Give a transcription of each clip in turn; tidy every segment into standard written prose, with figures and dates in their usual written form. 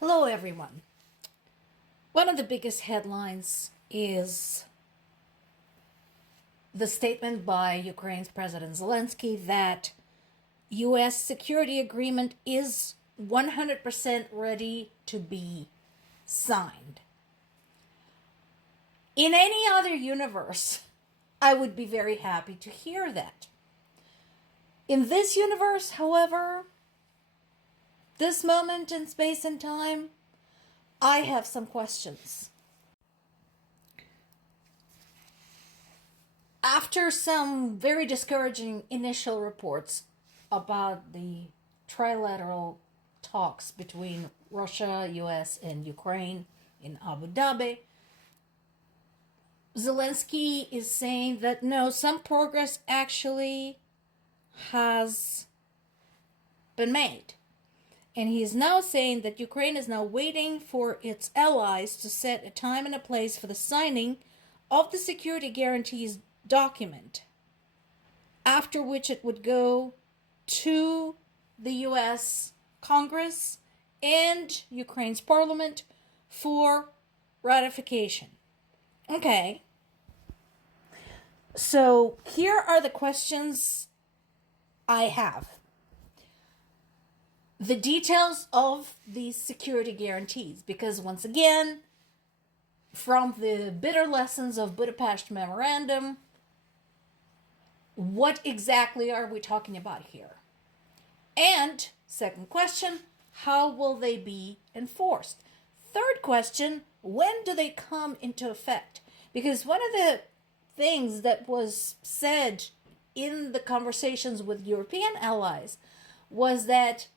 Hello, everyone. One of the biggest headlines is the statement by Ukraine's President Zelensky that U.S. security agreement is 100% ready to be signed. In any other universe, I would be very happy to hear that. In this universe, however, this moment in space and time, I have some questions. After some very discouraging initial reports about the trilateral talks between Russia, US, and Ukraine in Abu Dhabi, Zelensky is saying that no, some progress actually has been made. And he is now saying that Ukraine is now waiting for its allies to set a time and a place for the signing of the security guarantees document, after which it would go to the US Congress and Ukraine's parliament for ratification. Okay. So here are the questions I have. The details of these security guarantees, because once again, from the bitter lessons of Budapest Memorandum, what exactly are we talking about here? And second question, how will they be enforced? Third question, when do they come into effect? Because one of the things that was said in the conversations with European allies was that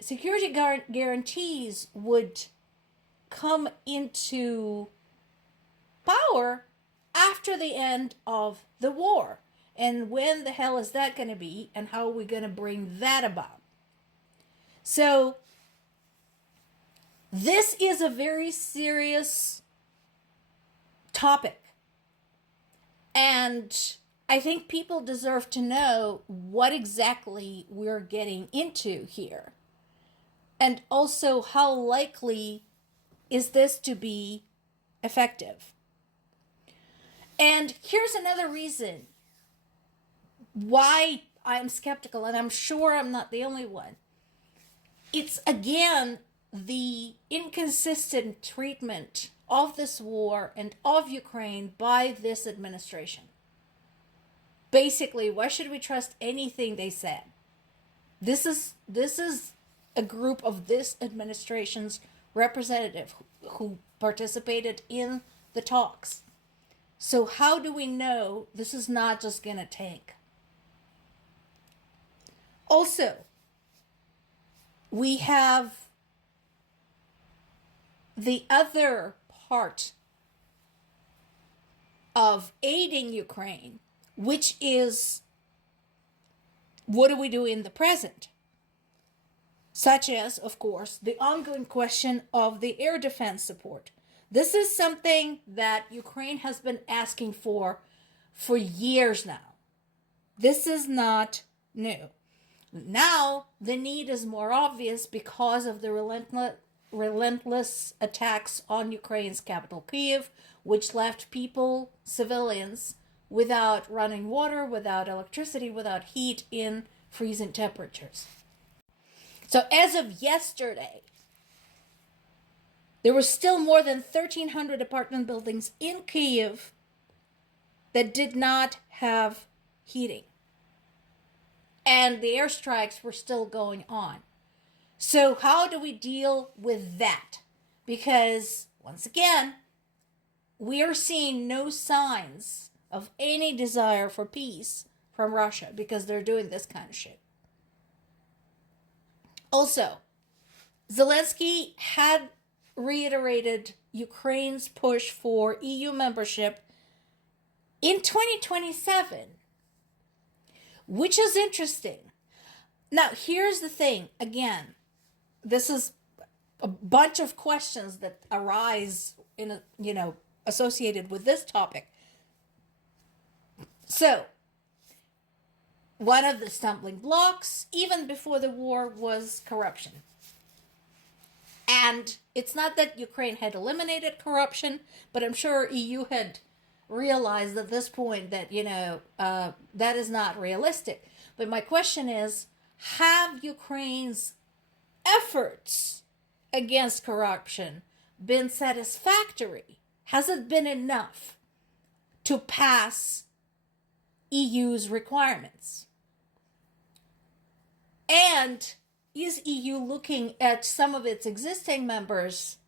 security guarantees would come into power after the end of the war. And when the hell is that going to be, and how are we going to bring that about? So this is a very serious topic. And I think people deserve to know what exactly we're getting into here. And also, how likely is this to be effective? And here's another reason why I'm skeptical, and I'm sure I'm not the only one. It's, again, the inconsistent treatment of this war and of Ukraine by this administration. Basically, why should we trust anything they said? This is a group of this administration's representative who participated in the talks. So how do we know this is not just going to tank? Also, we have the other part of aiding Ukraine, which is, what do we do in the present? Such as, of course, the ongoing question of the air defense support. This is something that Ukraine has been asking for years now. This is not new. Now, the need is more obvious because of the relentless attacks on Ukraine's capital, Kyiv, which left people, civilians, without running water, without electricity, without heat, in freezing temperatures. So as of yesterday, there were still more than 1,300 apartment buildings in Kyiv that did not have heating. And the airstrikes were still going on. So how do we deal with that? Because, once again, we are seeing no signs of any desire for peace from Russia because they're doing this kind of shit. Also, Zelensky had reiterated Ukraine's push for EU membership in 2027, which is interesting. Now, here's the thing. Again, this is a bunch of questions that arise associated with this topic. So, one of the stumbling blocks, even before the war, was corruption. And And it's not that Ukraine had eliminated corruption, but I'm sure EU had realized at this point that, that is not realistic. But my question is, have Ukraine's efforts against corruption been satisfactory? Has it been enough to pass EU's requirements? And is EU looking at some of its existing members,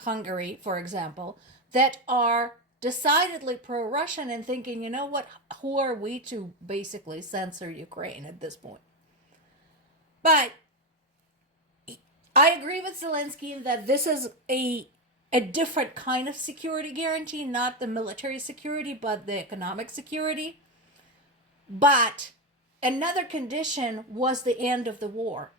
Hungary, for example, that are decidedly pro-Russian and thinking, you know what, who are we to basically censor Ukraine at this point? But I agree with Zelensky in that this is a different kind of security guarantee, not the military security, but the economic security. But another condition was the end of the war.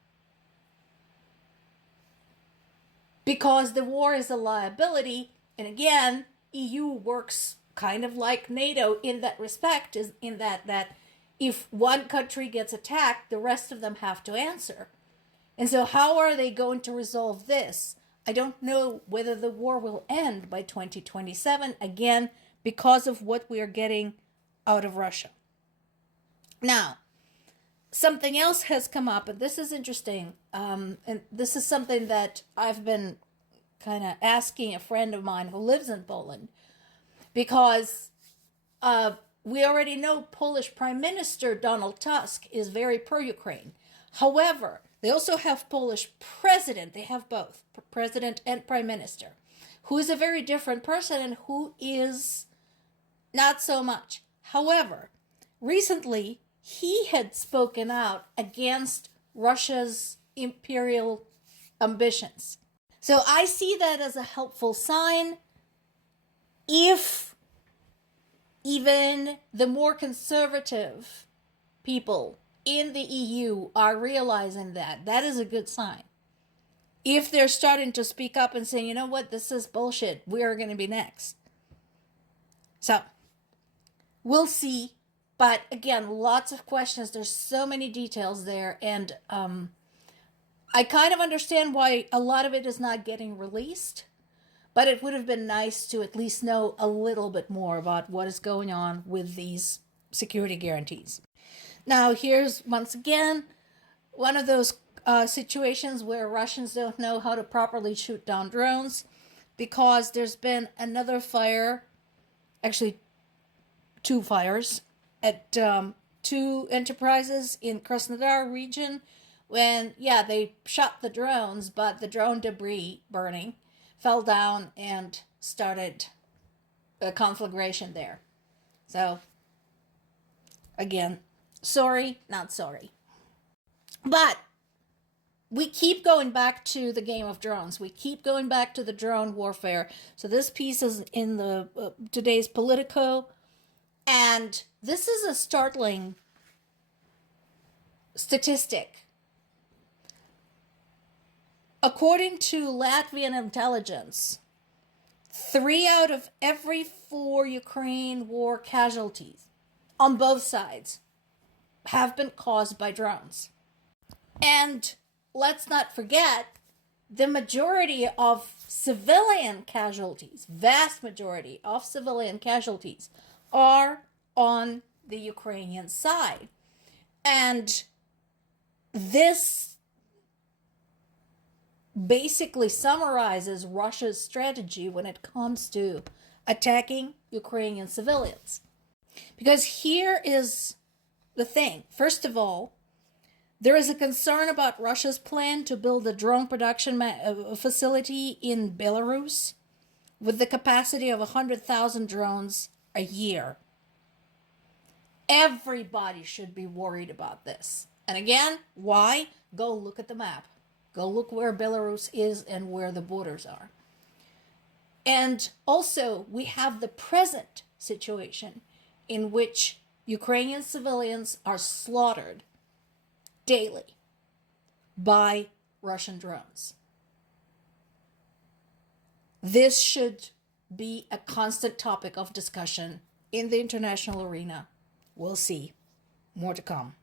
Because the war is a liability, and again, EU works kind of like NATO in that respect, is in that if one country gets attacked, the rest of them have to answer. And so how are they going to resolve this? I don't know whether the war will end by 2027, again, because of what we are getting out of Russia. Now, something else has come up, and this is interesting, and this is something that I've been kind of asking a friend of mine who lives in Poland, because we already know Polish Prime Minister Donald Tusk is very pro-Ukraine. However, they also have Polish president. They have both, president and prime minister, who is a very different person and who is not so much. However, recently, he had spoken out against Russia's imperial ambitions. So I see that as a helpful sign. If even the more conservative people in the EU are realizing that, that is a good sign. If they're starting to speak up and say, you know what, this is bullshit, we are going to be next. So, we'll see. But again, lots of questions. There's so many details there. And I kind of understand why a lot of it is not getting released. But it would have been nice to at least know a little bit more about what is going on with these security guarantees. Now, here's once again one of those situations where Russians don't know how to properly shoot down drones, because there's been another fire, actually 2 fires, at 2 enterprises in Krasnodar region when, they shot the drones, but the drone debris burning fell down and started a conflagration there. So, again, sorry, not sorry. But we keep going back to the game of drones. We keep going back to the drone warfare. So this piece is in the today's Politico. And this is a startling statistic. According to Latvian intelligence, 3 out of every 4 Ukraine war casualties on both sides have been caused by drones. And let's not forget, the majority of civilian casualties, vast majority of civilian casualties, are on the Ukrainian side. And this basically summarizes Russia's strategy when it comes to attacking Ukrainian civilians. Because here is the thing. First of all, there is a concern about Russia's plan to build a drone production facility in Belarus with the capacity of 100,000 drones a year. Everybody should be worried about this. And again, why? Go look at the map. Go look where Belarus is and where the borders are. And also, we have the present situation in which Ukrainian civilians are slaughtered daily by Russian drones. This should be a constant topic of discussion in the international arena. We'll see. More to come.